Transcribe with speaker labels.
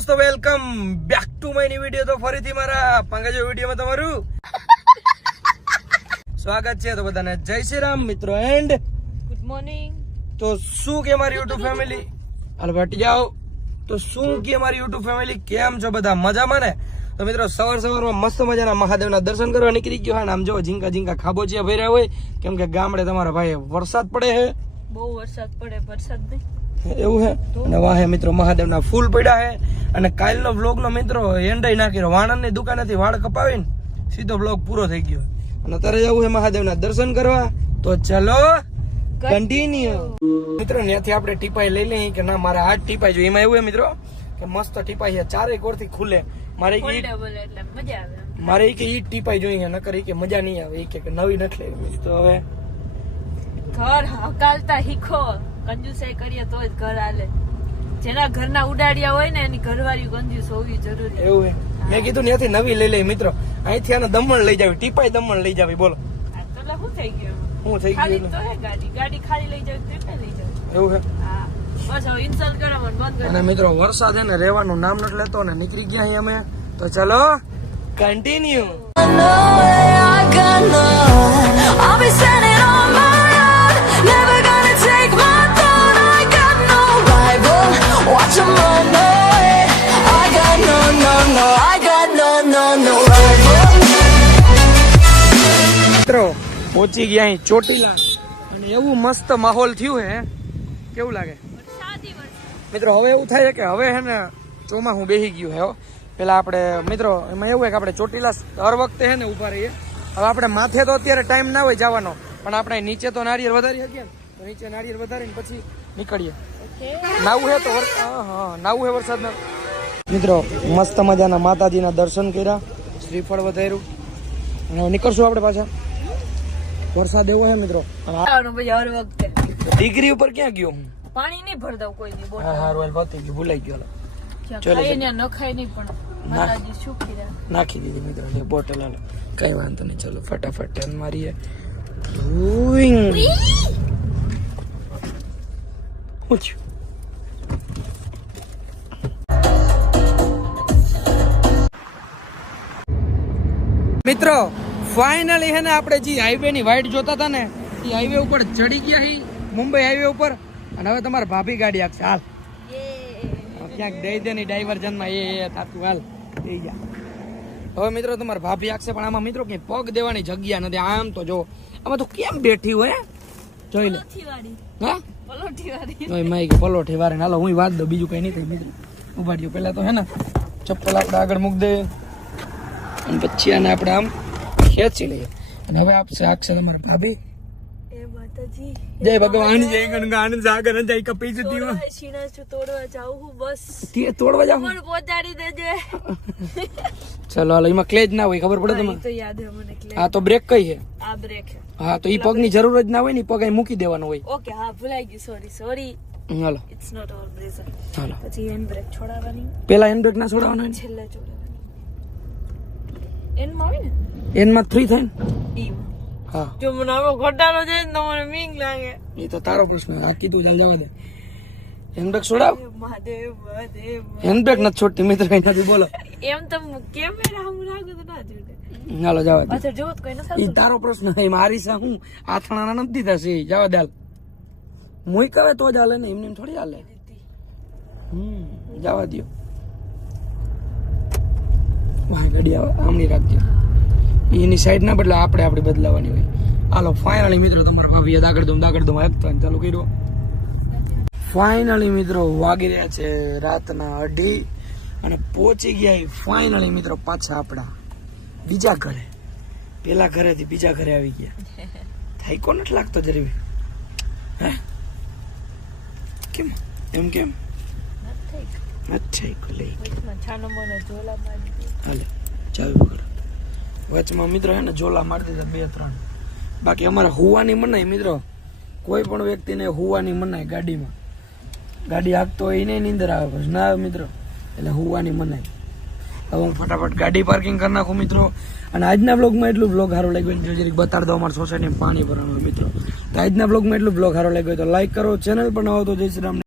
Speaker 1: દોસ્તો welcome back to my new video તો ફરીથી મારા પંકજો વિડીયોમાં તમારું સ્વાગત છે. તો બધાને જય શ્રી રામ મિત્રો. એન્ડ
Speaker 2: ગુડ મોર્નિંગ
Speaker 1: તો શું કે મારી યુટ્યુબ ફેમિલી હાલ ભટી જાઓ તો શું કે મારી યુટ્યુબ ફેમિલી કેમ છો બધા? મજામાં ને? તો મિત્રો સવાર સવારમાં મસ્ત મજાના મહાદેવના દર્શન કરવા નીકળી ગયો અને આમ જો ઝીંકા ઝીંકા ખાબોચિયા ભર્યા હોય કેમ કે ગામડે તમારા ભાઈ વરસાદ પડે હે.
Speaker 2: બહુ વરસાદ પડે વરસાદ નહીં.
Speaker 1: એવું હે? અને વાહે મિત્રો મહાદેવના ફૂલ પડ્યા હે. અને કાલનો બ્લોગનો મિત્રો એન્ડય નાખી રહ્યો વાણંદની દુકાનેથી વાળ કપાવીને સીધો બ્લોગ પૂરો થઈ ગયો. અને અત્યારે જવું છે મહાદેવના દર્શન કરવા. તો ચલો કન્ટિન્યુ મિત્રો ત્યાંથી આપણે ટીપાઈ લઈ લઈએ કે ના મારે આ ટીપાઈ જોઈએ. એમાં એવું હે મિત્રો કે મસ્ત ટીપાઈ છે. ચારે કોરથી ખુલે. મારે મારે કે ઈ ટીપાઈ જોઈએ નકર ઈ કે મજા નહીં આવે. ઈ કે કે નવી નથી લેવી. તો હવે
Speaker 2: ઘર હકાલતા શીખો. કંજુસાઈ કરીએ તો જ ઘર હાલે. જેના ઘરના ઉડાડિયા હોય ને એની ઘરવાળી કંજુસ હોવી જરૂરી.
Speaker 1: એવું હે. મેં કીધું ત્યાંથી નવી લઈ લઈ મિત્રો. અહીંથી આને દમણ લઈ જાવી. ટીપાઈ દમણ લઈ જાવી. બોલો.
Speaker 2: શું થઈ ગયું?
Speaker 1: શું થઈ ગયું
Speaker 2: ગાડી. ગાડી ખાલી લઈ જાવ ટીપાઈ લઈ જાવ.
Speaker 1: એવું હે.
Speaker 2: હા હવે ઇન્સ્ટોલ કરાવવાનું
Speaker 1: અને મિત્રો વરસાદ એને ને રહેવાનું નામ નથી લેતો ને નીકળી ગયા અહીં અમે. તો ચલો કન્ટિન્યુ પહોંચી ગયા અહીં ચોટીલા. અને એવું મસ્ત માહોલ થયું હે. કેવું લાગે? મિત્રો હવે એવું થાય કે હવે હે ને ચોમાસું બેસી ગયું હે હો. પેલા આપણે મિત્રો એમાં એવું હોય કે આપણે ચોટીલા હર વખતે હે ને ઊભા રહીએ. હવે આપણે માથે તો અત્યારે ટાઈમ ના હોય જવાનો. પણ આપણે નીચે તો નારિયેળ વધારી શકીએ ને? તો નીચે નારિયેળ વધારીને પછી નીકળીએ. નાવું હે તો હા નાવું હે વરસાદમાં મિત્રો મસ્ત મજાના માતાજીના દર્શન કર્યા. શ્રીફળ વધાર્યું. નીકળશું આપણે પાછા. વરસાદ એવો હે મિત્રો. ડિગ્રી ઉપર ક્યાં ગયો હું?
Speaker 2: પાણી નહીં ભર દઉં કોઈ દી
Speaker 1: હા હા રોયલ પતી ગયું ભૂલાઈ ગયો ચલો.
Speaker 2: ને ખાય નહીં પણ
Speaker 1: નાખી. દીધી મિત્રો લે બોટલ હાલો. કઈ વાંધો નહીં ચલો ફટાફટ ટર્ન મારીએ. ધૂઈંગ. શું મિત્રો ફાઇનલી હે ને આપણે જે હાઈવે ની વાઇટ જોતા હતા ને એ હાઈવે ઉપર ચડી ગયા હી મુંબઈ હાઈવે ઉપર. અને હવે તમારે ભાભી ગાડી આપશે. હાલ. ક્યાંક દઈ દે ની ડાયવર્જનમાં એ એ થાતું. હાલ. થઈ ગયા હવે મિત્રો તમારે ભાભી આખશે પણ આમાં મિત્રો કઈ પગ દેવાની જગ્યા નથી. આમ તો જો આમાં તો કેમ બેઠી હોય હે? જોઈ લે.
Speaker 2: પલોઠી વાળી
Speaker 1: હા
Speaker 2: પલોઠી વાળી
Speaker 1: હાલો હું વાત દઉં. બીજું કઈ નહીં થાય મિત્રો. ઊભા પહેલાં તો હે ને ચપ્પલ આપણે આગળ મૂક દે અને પછી આને આપણે આમ ખેંચી લઈએ. અને હવે આપશે આખશે તમારે ભાભી. જય ભગવાન જય ગણગાન સાગર જય કપી જતી
Speaker 2: તોડવા છીણા છું તોડવા જાઉં હું બસ.
Speaker 1: તે તોડવા જાવ
Speaker 2: પણ પહોંચાડી દેજે?
Speaker 1: ચલો હાલ એમાં ક્લેજ ના હોય ખબર પડે
Speaker 2: હા,
Speaker 1: તમને?
Speaker 2: તો યાદ હે મને ક્લેજ.
Speaker 1: હા તો બ્રેક કઈ છે?
Speaker 2: આ બ્રેક હે
Speaker 1: હા તો ઈ પગની જરૂર જ ના હોય ને પગ અહીં મૂકી દેવાનો હોય.
Speaker 2: ઓકે હા ભૂલાઈ ગયું સોરી સોરી
Speaker 1: હાલો.
Speaker 2: ઇટ્સ નોટ ઓલ બ્રેઝર
Speaker 1: હાલો.
Speaker 2: પછી હેન્ડ બ્રેક છોડાવવાની.
Speaker 1: પેલા હેન્ડ બ્રેક ના છોડવાનો હોય
Speaker 2: છેલ્લે છોડાવવાની એન્ડમાં હોય ને
Speaker 1: ને? એનમાં થ્રી થાય ને? હા.
Speaker 2: જો મને આવો ઘટાડો છે ને તો મને મીંગ લાગે.
Speaker 1: એ તો તારો પ્રશ્ન આ કીધું ચાલ જવા દે. હેન્ડબેગ છોડાવ.
Speaker 2: એ મહાદેવ મહાદેવ.
Speaker 1: હેન્ડ બ્રેક નથી છોડતી મિત્ર કઈ નથી બોલો.
Speaker 2: એમ તો કેમેરા હું લાગુ તો ના જોડે.
Speaker 1: હાલો જવા દે.
Speaker 2: પાછળ જોવો તો કઈ ન
Speaker 1: ઈ તારો પ્રશ્ન એ મારી સા હું? આથણાના નથી દીધા છે. જવા દે મુઈ કરે તો જ હાલે ને. એમને એમ થોડી હાલે. હમ જવા દ્યો. વાહ ગાડી આવે આમની રાખજો. એની સાઈડ ના બદલે આપણે આપણે બદલાવાની હોય. હાલો ફાઇનલી મિત્રો તમારા ભાભી દાગડ દમ દાગડ દમ એકતા ચાલુ કર્યો. ફાઇનલી મિત્રો વાગી રહ્યા છે રાતના અઢી અને પહોંચી ગયા ફાઇનલી મિત્રો પાછા આપણા બીજા ઘરે. પેલા ઘરેથી બીજા ઘરે આવી ગયા. થાય કોણ નથી લાગતો જરીબી હે? કેમ? એમ કેમ? અચ્છા લઈ. હાલે ચાવી પકડ. વચમાં મિત્રો હે ને ઝોલા મારી દીધા બે ત્રણ. બાકી અમારે હુવાની મનાય મિત્રો. કોઈ પણ વ્યક્તિને હુવાની મનાય ગાડીમાં. ગાડી હાંકતો હોય એને નીંદર આવે પછી. ના આવે મિત્રો. એટલે હુવાની મનાય. હવે હું ફટાફટ ગાડી પાર્કિંગ કરી નાખું મિત્રો. અને આજના બ્લોગમાં એટલું બ્લોગ સારું લાગ્યો જો જરીક બતાડ દો અમારા સોસાયટીમાં પાણી ભરવાનું મિત્રો. તો આજના બ્લોગમાં એટલું બ્લોગ સારો લાગ્યો તો લાઈક કરો ચેનલ પણ આવો તો જય શ્રી રામ.